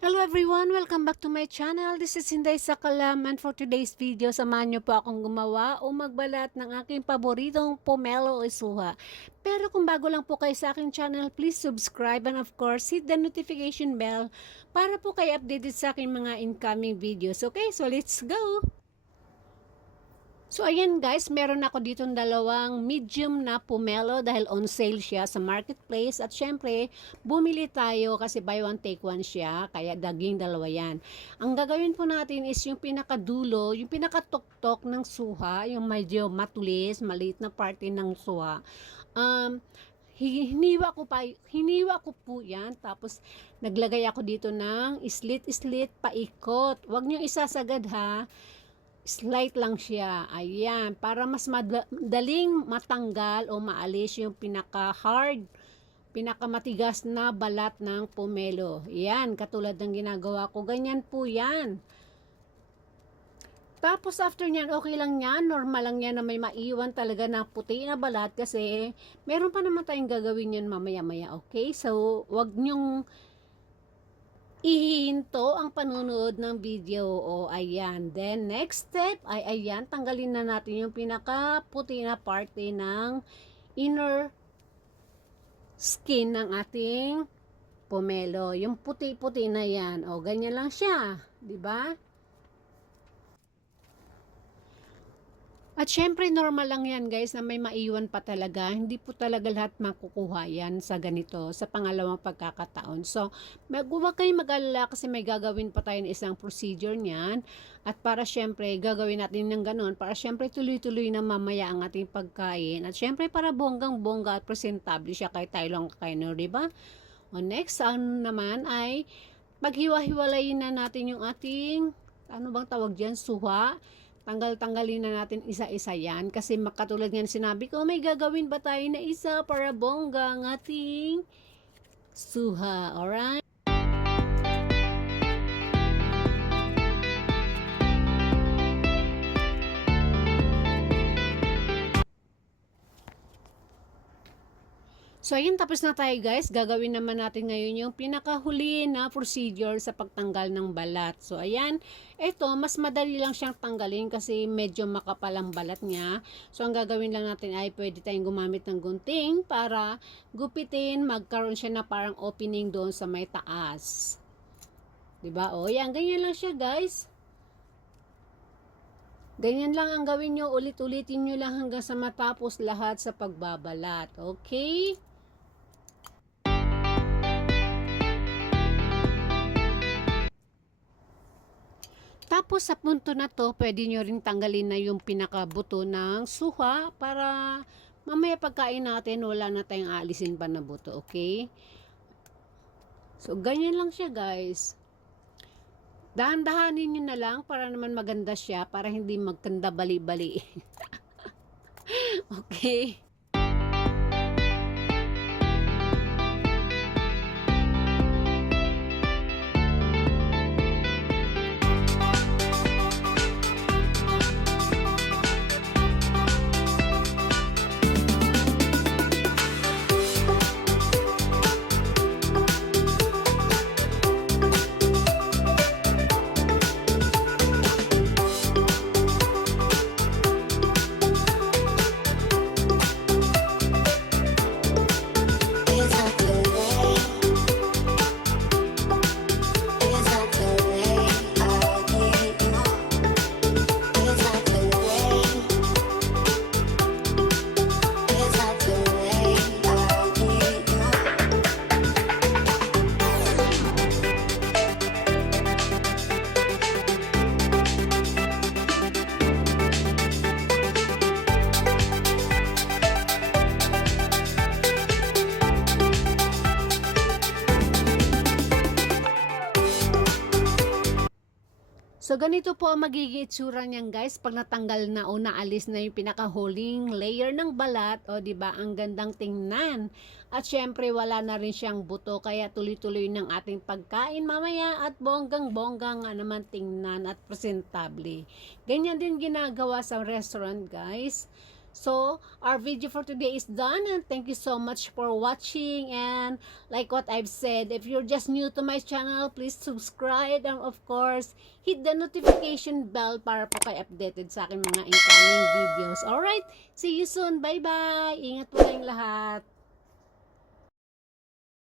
Hello everyone! Welcome back to my channel. This is Hinday Sakalam and for today's video, samahan niyo po akong gumawa o magbalat ng aking paboritong pomelo o suha. Pero kung bago lang po kayo sa aking channel, please subscribe and of course, hit the notification bell para po kayo updated sa aking mga incoming videos. Okay, so let's go! So ayan guys, meron ako ditong dalawang medium na pomelo dahil on sale siya sa marketplace at syempre bumili tayo kasi buy one take one siya kaya daging dalawa yan. Ang gagawin po natin is yung pinakadulo, yung pinakatuktok ng suha, yung medyo matulis, maliit na parte ng suha. Hiniwa ko po yan, tapos naglagay ako dito ng slit paikot. Huwag nyo isasagad ha, slight lang siya. Ayan, para mas madaling matanggal o maalis yung pinaka-hard, pinakamatigas na balat ng pomelo. Yan, katulad ng ginagawa ko. Ganyan po yan. Tapos after nyan, okay lang yan. Normal lang yan na may maiwan talaga na puti na balat kasi meron pa naman tayong gagawin yan mamaya-maya. Okay? So, wag nyong ihinto ang panunood ng video. O ayan, then next step ay ayan, tanggalin na natin yung pinaka puti na parte ng inner skin ng ating pomelo, yung puti-puti na yan. O ganyan lang siya, di ba? At syempre normal lang yan guys na may maiwan pa talaga. Hindi po talaga lahat makukuha yan sa ganito, sa pangalawang pagkakataon. So, huwag kayong mag-alala kasi may gagawin pa tayo ng isang procedure niyan. At para syempre gagawin natin ng ganun, para syempre tuloy-tuloy na mamaya ang ating pagkain. At syempre para bonggang-bongga at presentable siya kahit tayo lang kakain, di ba? O next, naman ay paghiwa-hiwalayin na natin yung ating, ano bang tawag dyan, suha. Tanggalin na natin isa-isa yan kasi makatulad nga sinabi ko, may gagawin ba tayo na isa para bongga ang ating suha. Alright? So, ayun, tapos na tayo guys. Gagawin naman natin ngayon yung pinakahuli na procedure sa pagtanggal ng balat. So, ayan. Ito, mas madali lang siyang tanggalin kasi medyo makapal ang balat niya. So, ang gagawin lang natin ay pwede tayong gumamit ng gunting para gupitin, magkaroon siya na parang opening doon sa may taas. Diba? O, yan. Ganyan lang siya guys. Ganyan lang ang gawin nyo. Ulit-ulitin nyo lang hanggang sa matapos lahat sa pagbabalat. Okay? Tapos sa punto na to, pwede nyo rin tanggalin na yung pinakabuto ng suha para mamaya pagkain natin, wala na tayong aalisin pa na buto, okay? So, ganyan lang siya guys. Dahan-dahanin nyo na lang para naman maganda siya, para hindi magkanda bali-bali. Okay? So, ganito po ang magiging itsura niyan guys pag natanggal na o naalis na yung pinaka-holding layer ng balat. O, diba? Ang gandang tingnan. At syempre, wala na rin siyang buto. Kaya tuloy-tuloy ng ating pagkain mamaya at bonggang-bonggang nga naman tingnan at presentable. Ganyan din ginagawa sa restaurant guys. So, our video for today is done, and thank you so much for watching. And like what I've said, if you're just new to my channel, please subscribe, and of course, hit the notification bell para po kayo updated sa aking mga incoming videos. Alright, see you soon. Bye-bye. Ingat po kayong lahat.